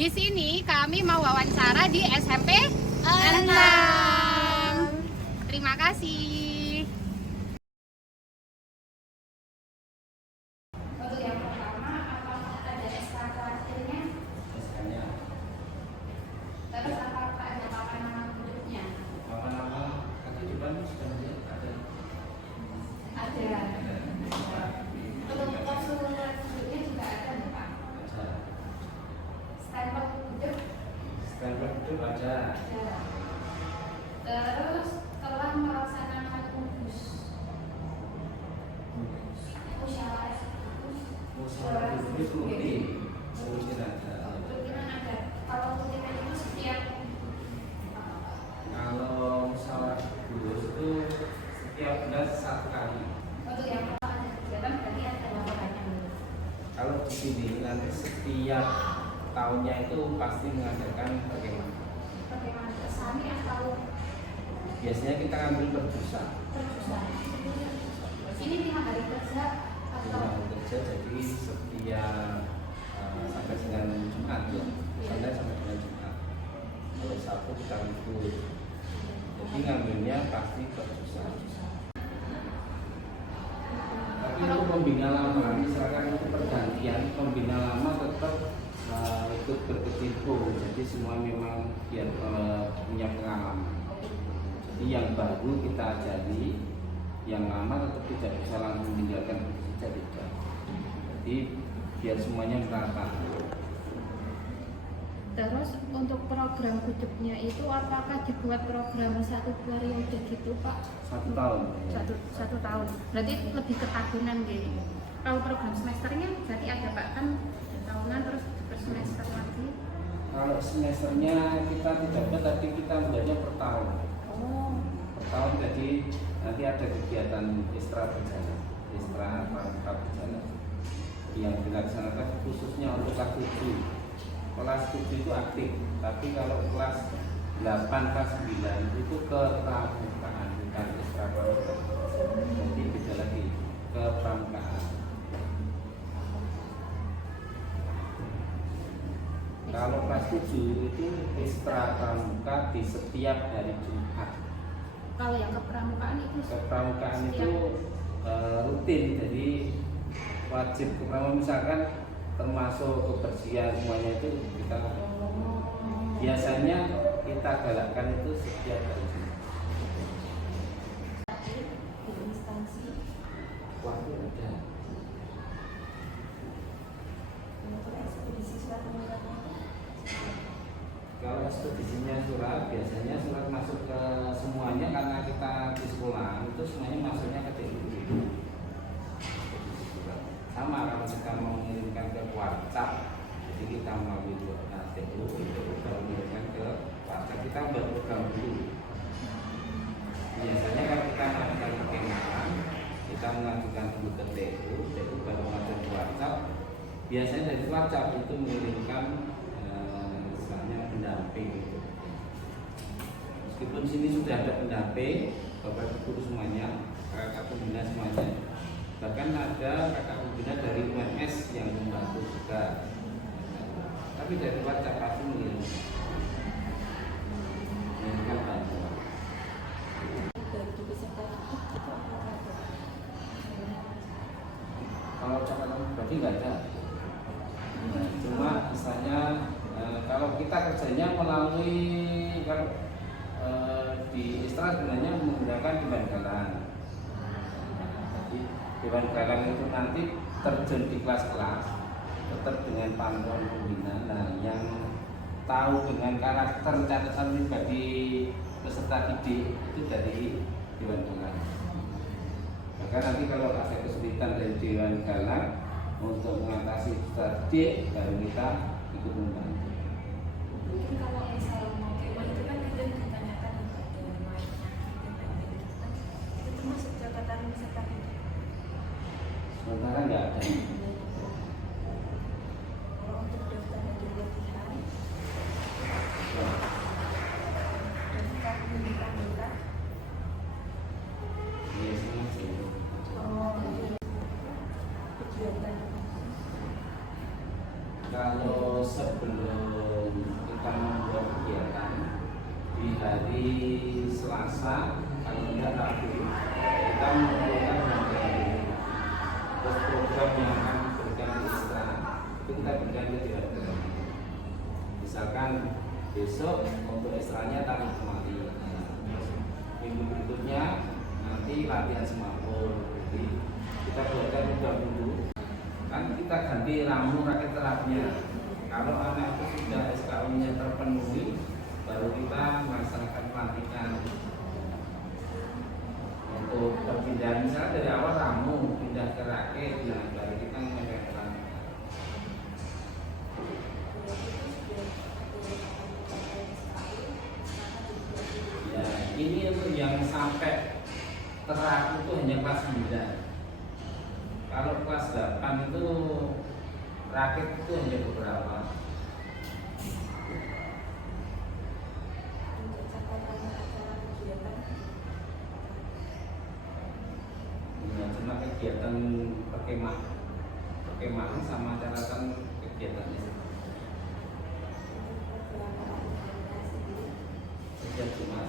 Di sini kami mau wawancara di SMP 6. Terima kasih. Untuk yang pertama, apakah ada ekstrakurikulernya? Terus apakah ada papan nama hidupnya? Papan nama kehidupan sudah ada. Ada. Untuk konsul hidupnya juga ada, Pak? Ada. Stempel hidup? Stempel hidup ada. Terus telah melaksanakan musyawarah Musyawarah mungkin ada. ada. Kalau rutin itu setiap Kalau musyawarah kudus itu setiap bulan 1 kali. untuk yang pertama ada kegiatan berarti ada laporannya. Kalau di sini nanti setiap tahunnya itu pasti mengadakan bagaimana. Bagaimana kesani atau Biasanya kita ambil berbusa. terjusan? Ini 5 hari kerja atau Kerja jadi setiap sampai dengan Jumat ya. Sampai dengan Jumat. Kalau Sabtu kita libur. Jadi ngambilnya pasti berbusa. Tapi untuk pembina lama, misalkan itu pergantian, pembina lama tetap ikut berkecimpung. Jadi semua memang biar punya pengalaman. Jadi yang baru kita ajari, yang lama tetap tidak bisa langsung meninggalkan begitu saja tidak. Jadi biar semuanya merata. terus untuk program hidupnya itu apakah dibuat program 1 periode gitu, Pak? 1 tahun. Satu tahun. Berarti lebih ke tahunan gitu. Kalau program semesternya berarti ada, Pak, kan tahunan terus per semester lagi. Kalau semesternya kita tidak buat, tapi kita buatnya per tahun. Oh. Per tahun jadi nanti ada kegiatan ekstra berjalan, ekstra pramuka berjalan yang dilaksanakan khususnya untuk kelas 7. Kelas 7 itu aktif, tapi kalau kelas 8, kelas 9 itu ke pramukaan, bukan ekstra pramuka. Jadi beda lagi ke pramukaan. Kalau kelas 7 itu ekstra pramuka di setiap hari Jumat. Kalau yang kepramukaan itu Kepramukaan setiap- itu rutin, jadi wajib kepramukaan, misalkan termasuk kebersihan semuanya itu kita biasanya kita galakkan itu setiap hari Jumat. di instansi Waktu ada. untuk ekspedisi surat menyuratnya. Kalau ekspedisinya surat, biasanya surat masuk ke semuanya karena kita di sekolah itu semuanya masuknya ke TU. Sama kalau kita mau mengirimkan ke WhatsApp, jadi kita melalui TU itu baru mengirimkan ke WhatsApp, kita berprogram dulu. Biasanya kalau kita melakukan perkembangan, kita mengajukan dulu ke TU baru masuk ke WhatsApp. Biasanya dari WhatsApp itu mengirimkan misalnya pendamping gitu. Meskipun sini sudah ada pendamping, Bapak Ibu guru semuanya, kakak pembina semuanya, bahkan ada kakak pembina dari UMS yang membantu juga. Tapi dari WhatsApp pasti mengirimkan bantuan. Kalau catatan pribadi nggak ada. Cuma misalnya kalau kita kerjanya melalui kalau di Istra sebenarnya menggunakan Dewan Galang. Jadi Dewan Galang itu nanti terjun di kelas-kelas tetap dengan pantauan pembina. Nah, yang tahu dengan karakter catatan pribadi peserta didik itu dari Dewan Galang. Maka nanti kalau ada kesulitan dari Dewan Galang untuk mengatasi peserta didik, baru kita ikut membantu. Mungkin kalau misalnya mau kewan itu kan kita ditanyakan itu termasuk catatan peserta didik. Sementara nggak ada. Kalau untuk daftar dari latihan Ya. daftar pendidikan juga Iya, semua sih. kegiatan Kalau sebelum akan membuat kegiatan di hari Selasa kalau tidak Rabu kita mengumpulkan materi terus program yang akan diberikan di Istra itu kita berikan ke direktur. Misalkan besok untuk Istranya tari kemari, minggu berikutnya nanti latihan semapur. Jadi kita buatkan program dulu kan kita ganti ramu rakyat terapinya. Kalau anak itu sudah SKU-nya terpenuhi, baru kita melaksanakan pelantikan. Untuk perpindahan misalnya dari awal ramu pindah ke rakit, nah baru kita menyampaikan. Ya, ini untuk yang sampai terakhir itu hanya kelas 9. Kalau kelas 8 itu rakit itu hanya beberapa. Ya, cuma kegiatan perkemahan sama catatan kegiatannya. Sejak Jumat.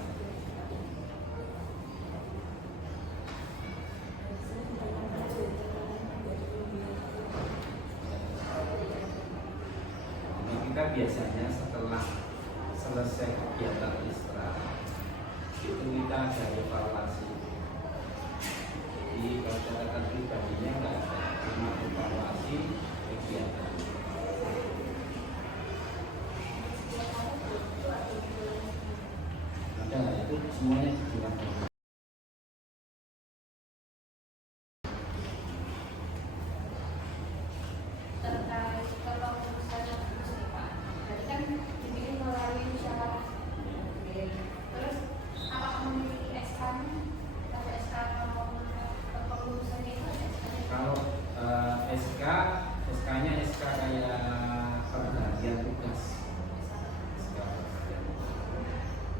Kita biasanya setelah selesai kegiatan Istra itu kita ada evaluasi. Jadi kalau catatan pribadinya nggak ada, cuma evaluasi kegiatan. Ada itu semuanya dilakukan. Terkait kalau misalnya Pak, tadi kan dibikin melalui musyawarah. Terus apakah memiliki SK-nya? Atau SK kepengurusannya itu ada SK-nya? Kalau SK-nya SK kayak pergantian tugas. SK pergantian tugas.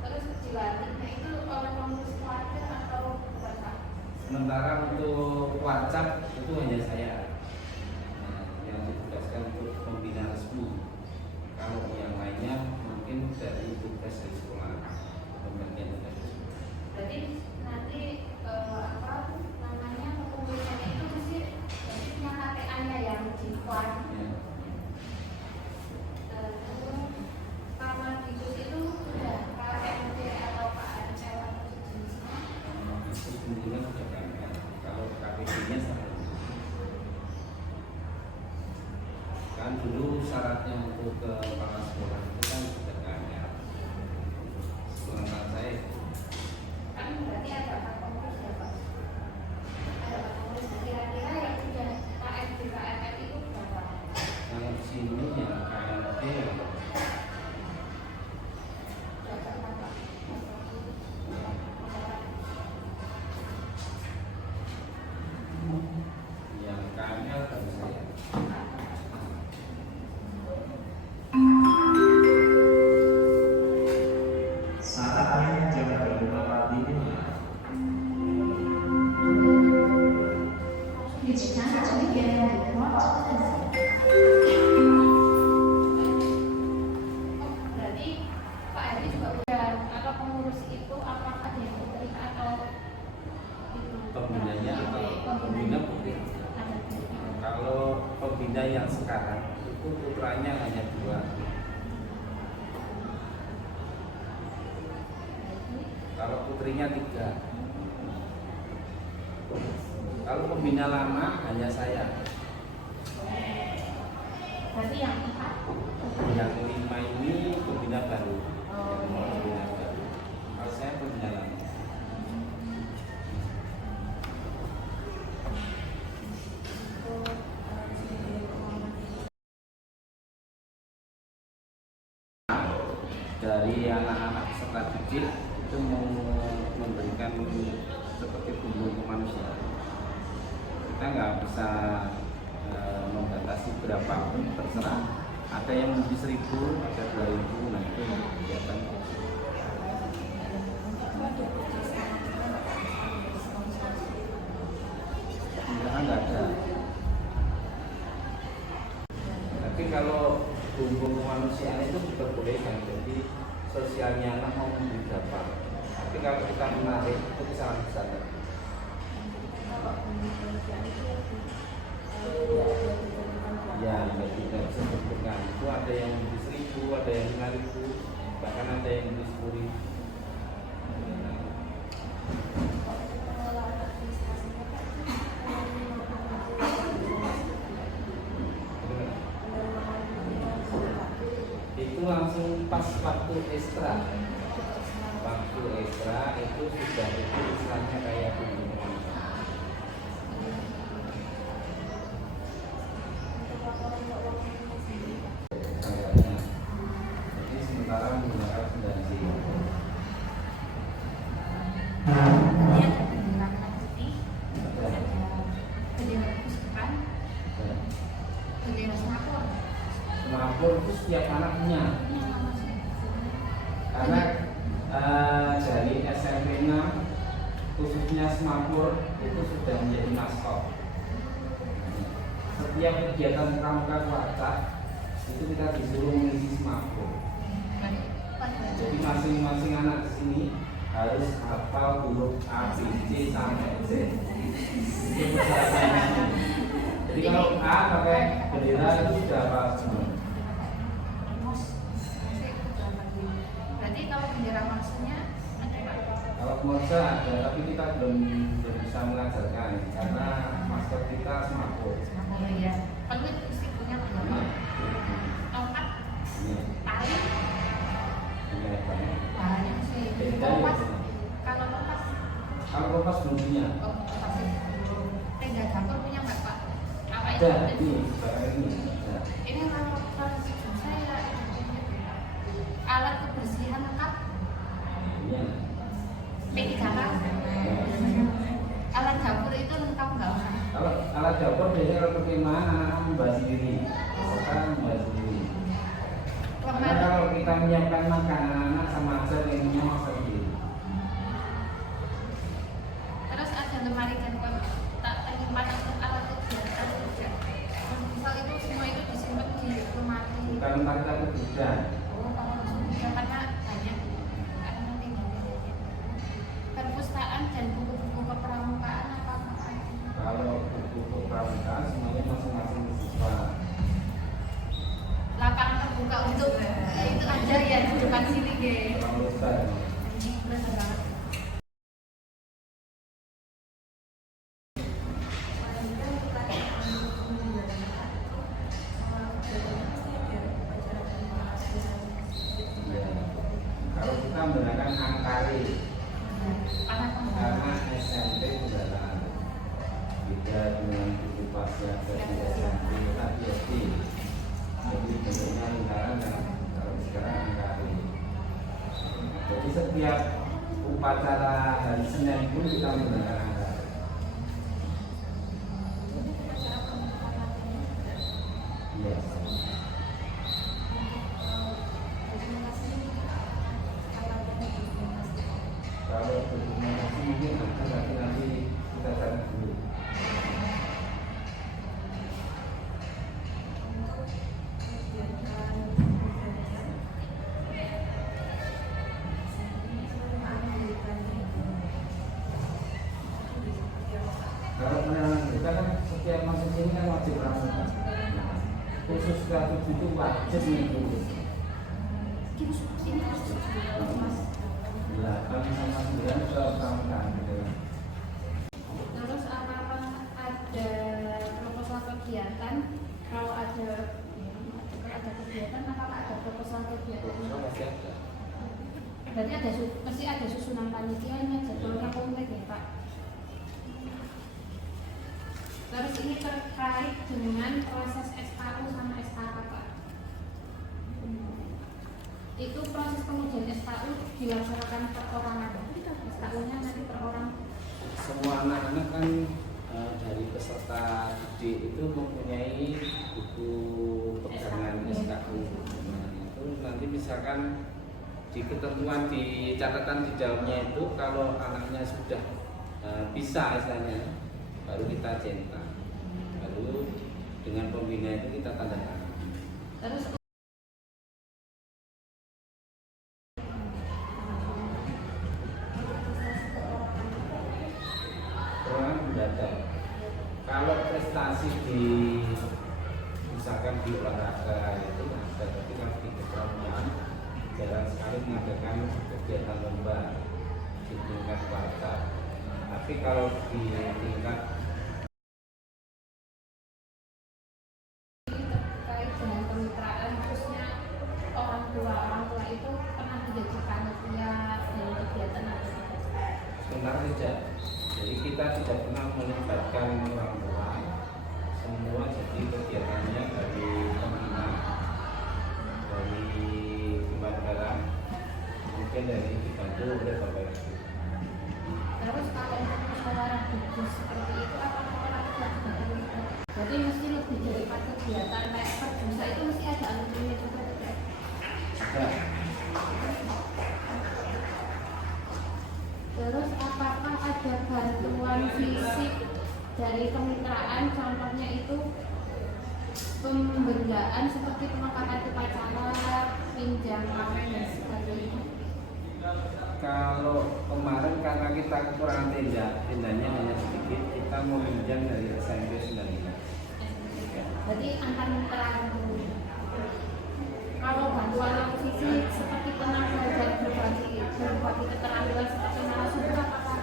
Terus dilatihnya itu oleh pengurus keluarga atau bukan Pak? Sementara untuk WhatsApp itu hanya saya yang ditugaskan untuk pembina resmi. Kalau yang lainnya mungkin dari tugas dari sekolah, pembagian tugas. Berarti nanti apa namanya kepengurusannya itu mesti berarti punya KTA-nya yang dibuat. Ya. Terus karena di KUS itu sudah KMD atau KMC atau sejenisnya. Itu kemudian sudah KML. Kalau KPD-nya sama. Kan dulu syaratnya untuk ke kepala sekolah itu kan sudah KML. Sekolah saya Kan berarti ada Pak pengurus ya Pak. Ada Pak pengurus. Nah, kira-kira yang sudah KMD KML itu berapa? yang di sini yang KMD Berapa Pak? yang KML dari saya. Saatnya jam 5 pagi. It's time to begin with what lesson. Berarti Pak Edi juga udah atau pengurus itu apakah ada yang putri atau itu? Pembinanya atau pembina putri. Ada putri. Kalau pembina yang sekarang itu putranya hanya 2. Kalau putrinya 3. Kalau pembina lama hanya saya. Berarti yang 4 Yang 5 ini pembina baru. Oh, iya. Pembina baru. Kalau saya pembina lama. Dari anak-anak peserta didik itu memberikan seperti tumbuh kemanusiaan. Kita nggak bisa membatasi berapa pun, terserah. Ada yang lebih 1.000, ada 2.000, nah itu kegiatan. Enggak ada. Tapi kalau bumbu kemanusiaan itu diperbolehkan. Jadi sosialnya anak mau memberi berapa. Tapi kalau kita menarik itu kesalahan besar. Ya, tidak bisa disebutkan. Itu ada yang beli 1.000, ada yang 5.000, bahkan ada yang beli 10.000. Itu langsung pas waktu ekstra. Waktu ekstra itu sudah itu istilahnya kayak bumbu. Jadi sementara menggunakan 9G. Tadi ada bendera merah putih, terus ada bendera Uzbekistan, bendera Singapura. Semapur itu setiap anak punya. Karena dari SMP 6 khususnya Semapur itu sudah menjadi maskot. Setiap kegiatan pramuka swasta itu kita disuruh mengisi Semapur. Jadi masing-masing anak di sini harus hafal huruf A, B, C sampai Z. Itu persyaratannya. Jadi kalau A pakai bendera itu sudah hafal semua. Berarti kalau bendera maksudnya ada Pak? Kalau Morsa ada, tapi kita belum bisa mengajarkan karena maskot kita Semapur. Oh iya. Kalau itu mesti punya Pak. Tongkat, tali, banyak sih. Kompas. Kalau kompas, Kalau kompas belum punya. oh kompas sih. Tenda dapur punya nggak Pak? Apa itu? Ada ini, barang ini. Ada. Ini kalau saya alat kebersihan lengkap Iya. P3K. Alat dapur itu lengkap nggak Pak? Kalau alat dapur biasanya kalau perkemahan anak-anak membahas diri, bukan membahas diri. Karena Lemari. kalau kita menyiapkan makan anak-anak sama aja pengennya masak sendiri. Terus ada lemari dan tak tempat untuk alat kegiatan juga. Misal itu semua itu disimpan di lemari. Bukan tempat kita bekerja. Oh, kalau bisa karena banyak karena tinggalnya perpustakaan dan buku-buku kepramukaan apa aja. Kalau buku pramuka semuanya masing-masing siswa. Lapangan terbuka untuk itu aja ya di depan sini guys. Kalau Ustaz, Ini keren banget. ya. Kalau kita menggunakan angkari, Anak karena SMP sudah ada. Beda dengan buku pasca dari SMP tadi SD. Jadi bentuknya lingkaran dan kalau sekarang angkari. Jadi setiap upacara hari Senin pun kita menggunakan angkari. Iya. Kalau dokumentasi mungkin nanti kita cari dulu. Kalau penanganan kita kan setiap masuk sini kan wajib pramuka. Nah, khusus K7 itu wajib mengikuti. ini harus 8 sama 9 soal pramuka gitu. Terus apa ada proposal kegiatan? Kalau ada kegiatan, apakah ada proposal kegiatan? Proposal masih ada. Berarti ada mesti ada susunan panitianya, jadwalnya komplit ya Pak. Terus ini terkait dengan proses SKU sama SKK Pak. Itu proses pengujian SKU dilaksanakan perorangan. SKU-nya nanti per orang. Semua anak-anak kan dari peserta didik itu mempunyai buku pegangan SKU. Nah, itu nanti misalkan di ketentuan di catatan di dalamnya itu kalau anaknya sudah bisa istilahnya baru kita cetak, baru dengan pembina itu kita tanda tangan. Terus Tapi kalau di tingkat terkait dengan kemitraan khususnya orang tua itu pernah dijajakan rupiah dalam kegiatan apa tidak? sebenarnya tidak. Jadi kita tidak pernah melibatkan orang tua. Semua jadi kegiatannya dari pembina, dari Bima Negara, mungkin dari dibantu oleh Bapak Ibu. Terus kalau untuk musyawarah khusus seperti itu apakah orang tua juga terlibat? Jadi mesti lebih daripada kegiatan kayak perjusa itu mesti ada alumni juga tidak? Ada. Terus apakah ada bantuan fisik dari kemitraan, contohnya itu pemberdayaan seperti pengangkatan upacara, pinjaman dan sebagainya? Kalau kemarin karena kita kekurangan tendanya hanya sedikit, kita mau pinjam dari SMP 19. Jadi antar mitra dulu. Kalau bantuan fisik seperti tenaga dan berbagi keterampilan seperti narasumber apakah?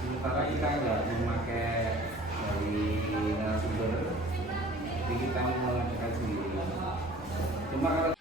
Sementara kita nggak memakai dari narasumber, jadi kita mengadakan sendiri. Cuma kalau